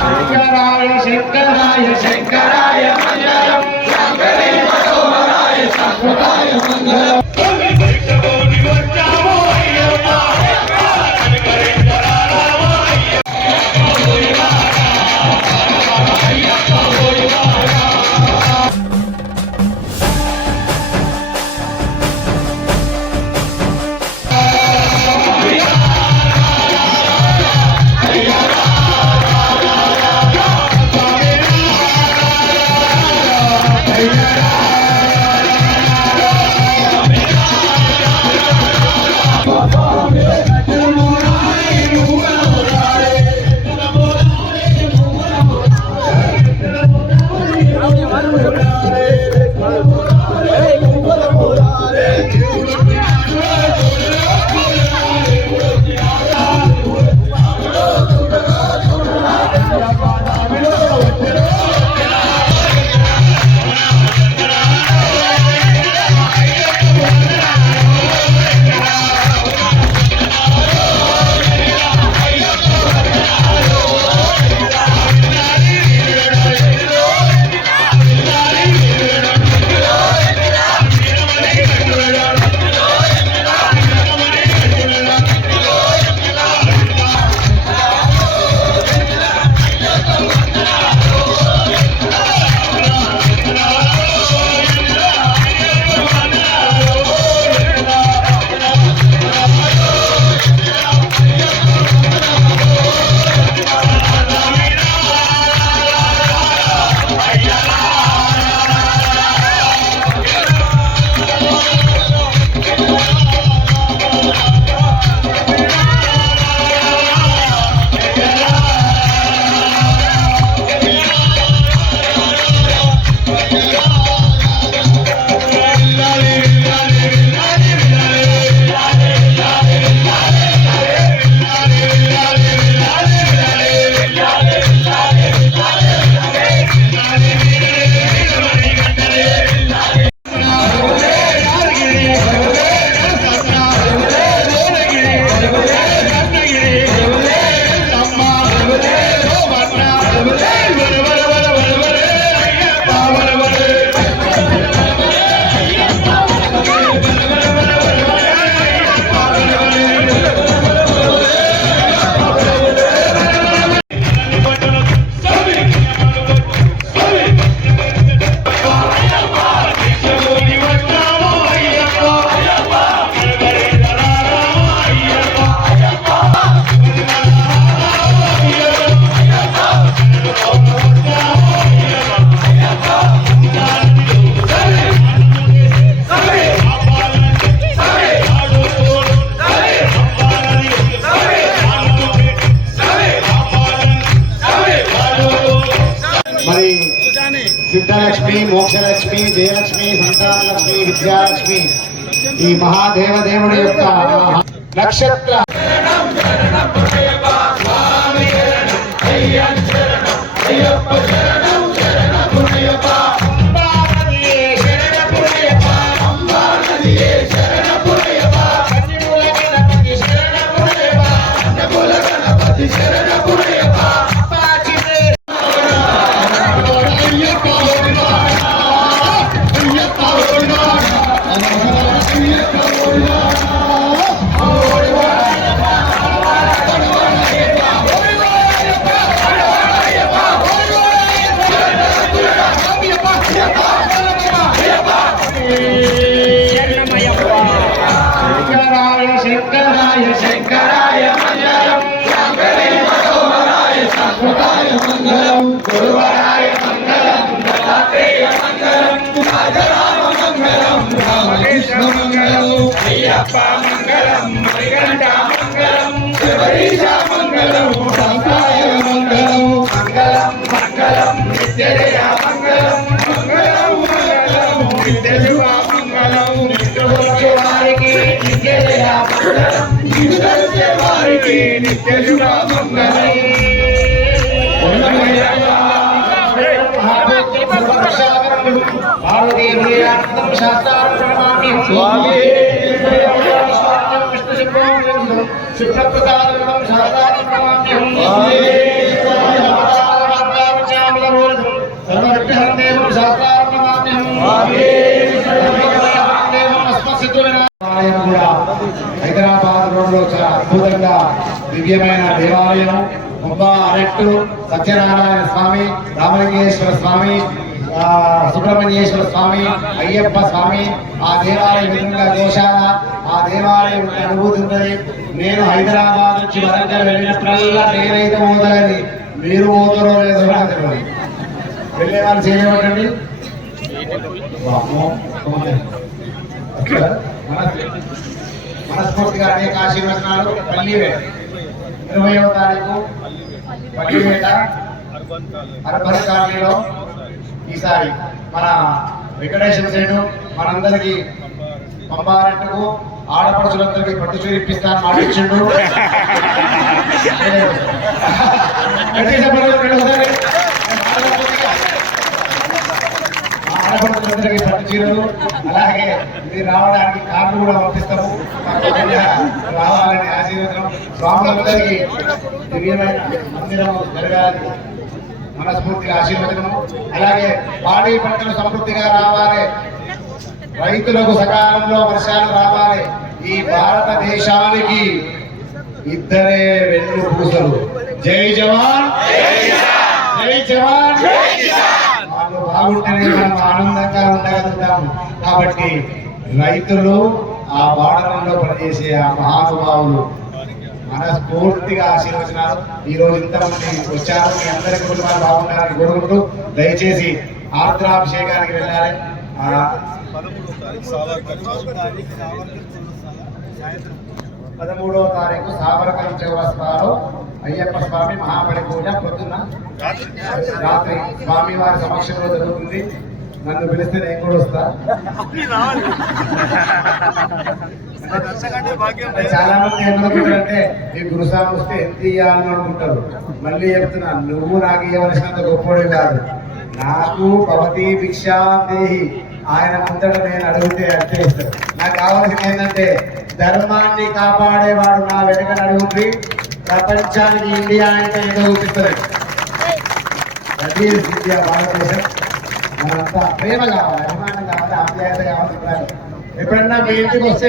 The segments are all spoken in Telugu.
శంకరాయ శంకరాయ శంకరాయ మరి సిద్ధలక్ష్మి మోక్షలక్ష్మి జయలక్ష్మి సంతానలక్ష్మి విద్యాలక్ష్మి ఈ మహాదేవ దేవుడి యొక్క నక్షత్ర అయ్యప్ప మంగళం మణికంఠ మంగళం శబరీష మంగళం శంకాయ మంగళం మంగళం మంగళం నిత్యజయ మంగళం మంగళం మంగళం నిత్యశుభ మంగళం నిత్యవచ్చే వారికి నిత్యజయ మంగళం నిత్యవచ్చే వారికి నిత్యశుభ మంగళం భారతీయ శాస్త్ర ప్రణమామ్యహం స్వామి. శుభ్రప్రసాదం శారదాం ప్రణమామ్యహం స్వామి. సర్వవిఘ్నహరదేవం శారదాం ప్రణమామ్యహం స్వామి. దేవం అస్మసిద్ధులనాలయం కూడా హైదరాబాద్ రోడ్లో చాలా అద్భుతంగా దివ్యమైన దేవాలయం ముబ్బా అరెట్టు సత్యనారాయణ స్వామి రామలింగేశ్వర స్వామి ఆ, సుబ్రహ్మణ్యేశ్వర స్వామి అయ్యప్ప స్వామి ఆ దేవాలయం విధంగా చేశాన ఆ దేవాలయం అనుభూతి ఉన్నది. నేను హైదరాబాద్ నుంచి వరంగల్ వెళ్ళినప్పుడల్లా నేనైతే మోదగది మీరు పోతారో లేదో నాకు తెలియదు వెళ్ళే వాళ్ళు చేయమంటండి. మనస్ఫూర్తిగా అనేక ఆశీర్వచనాలు. పల్లివేట. ఇరవైవ తారీఖు. పల్లివేట. అర్బన్ కాలనీలో ఈసారి మన వెంకటేశ్వర శ్రేణు మనందరికి పంపారెట్టుకు ఆడపడుచులందరికీ పట్టు చూపిస్తాను మాట ఇచ్చిండు. ఆడపడుచులందరికీ పట్టు చీరలు అలాగే ఇది రావడానికి కార్లు కూడా పంపిస్తాము. రావాలని ఆశీర్వదం. స్వాములందరికీ దివ్యమైన మందిరం జరగాలని మనస్ఫూర్తిగా ఆశీర్వదము అలాగే పాడి పంటలు సమృద్ధిగా రావాలి. రైతులకు సకాలంలో వర్షాలు రావాలి. ఈ భారతదేశానికి ఇద్దరే వెన్ను పూసలు. జై జవాన్. జై జవాన్. వాళ్ళు బాగుంటేనే మనం ఆనందంగా ఉండగలుగుతాము కాబట్టి రైతులు ఆ వాడకంలో పనిచేసే ఆ మహానుభావులు మనస్ఫూర్తిగా ఆశీర్వచనాలు. ఈ రోజు ఇంతమంది వచ్చారు. మీ అందరి కుటుంబాలు బాగుండాలని కోరుకుంటూ దయచేసి ఆర్ద్రాభిషేకానికి వెళ్ళాలి. పదమూడవ తారీఖు సాబరకరం చౌరస్తాలో అయ్యప్ప స్వామి మహాబలి పూజ పొద్దున్న. రాత్రి స్వామి వారి సమక్షంలో జరుగుతుంది. నన్ను పిలిస్తే నేను కూడా వస్తా. చాలా మంది ఏమనుకుంటారంటే ఈ గురుస్వామి వస్తే ఎంత ఇవ్వాలని అనుకుంటారు. మళ్ళీ చెప్తున్నా నువ్వు నాకు ఇవ్వవలసినంత గొప్పవాడు కాదు. నాకు భవతి భిక్షాదేహి. ఆయన ముందట నేను అడిగితే అంతే ఇస్తాడు. నాకు కావాల్సింది ఏంటంటే ధర్మాన్ని కాపాడేవాడు నా వెనుక అడుగుతుంది ప్రపంచానికి ఇండియా అంటే ఏదో ఇండియా భారతదేశం. మనంతా ప్రేమ కావాలి అభిమానం కావాలి ఆప్యాయత కావాలి ఉండాలి. ఎప్పుడన్నా మీ ఇంటికి వస్తే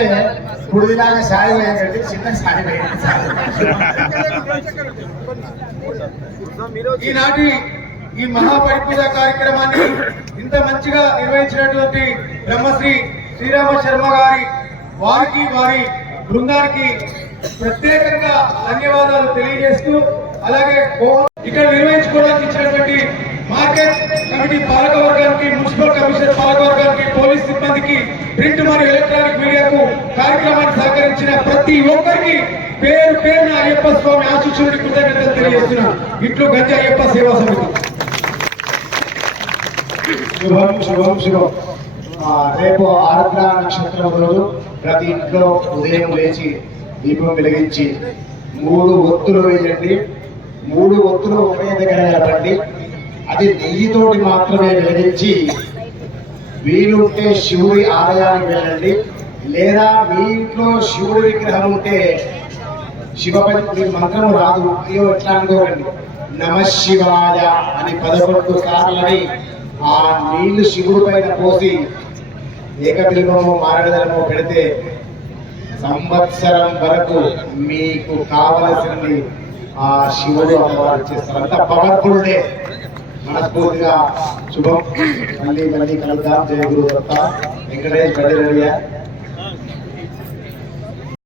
పుడిలాగా సాయి వేయండి చిన్న సాయి వేయండి ఈనాటి ఈ మహాపరిపూజ కార్యక్రమాన్ని ఇంత మంచిగా నిర్వహించినటువంటి బ్రహ్మశ్రీ శ్రీరామ శర్మ గారి వారికి వారి బృందానికి ప్రత్యేకంగా ధన్యవాదాలు తెలియజేస్తూ అలాగే ఇక్కడ నిర్వహించుకోవడానికి ఇచ్చినటువంటి మార్కెట్ కమిటీ పాలక వర్గానికి మున్సిపల్ కమిషనర్ పాలక వర్గానికి పోలీస్ సిబ్బందికి ప్రింట్ మరియు ఎలక్ట్రానిక్ మీడియాకు కార్యక్రమాన్ని సహకరించిన ప్రతి ఒక్కరికి పేరు పేరున అయ్యప్ప స్వామి ఆశీస్సులని కృతజ్ఞతలు తెలియజేస్తున్నాను ఇట్లు గంజ అయ్యప్ప సేవా సమితి. శుభం శుభం శుభం. రేపు ఆరుద్ర నక్షత్రం రోజు ప్రతి ఇంట్లో ఉదయం లేచి దీపం వెలిగించి మూడు ఒత్తులు వేయండి. మూడు ఒత్తులు ఒకే దగ్గర అది నెయ్యితోటి మాత్రమే వెలిగించి వీలుంటే శివుడి ఆలయానికి వెళ్ళండి. లేదా మీ ఇంట్లో శివుడి విగ్రహం ఉంటే శివపతి మీకు మంత్రం రాదు. అయ్యో ఎట్లా అనుకోకండి. నమ శివాయ అని పదకొండు సార్లని ఆ నీళ్ళు శివుడి పైన పోసి ఏకబిల్వము మారడదలము పెడితే సంవత్సరం వరకు మీకు కావలసింది ఆ శివుడు అమ్మవారు చేస్తారు. అంత పవర్ఫుల్ డే మనస్ఫూర్తిగా శుభం. మళ్ళీ మళ్ళీ కలుద్దాం. జయ గురు దత్త వెంకటేష్ గడిరడియా